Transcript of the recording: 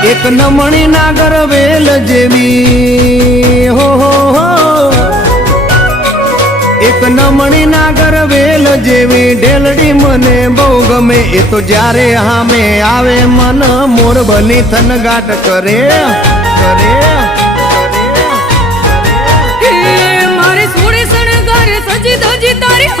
એક નમણી નાગર વેલ જેવી હો એક નમણી નાગર વેલ જેવી ઢેલડી મને બહુ ગમે એ તો જ્યારે હામે આવે મન મોર બની થનગાટ કરે કરે મારે સોળે શણગાર સજી ધજી તારી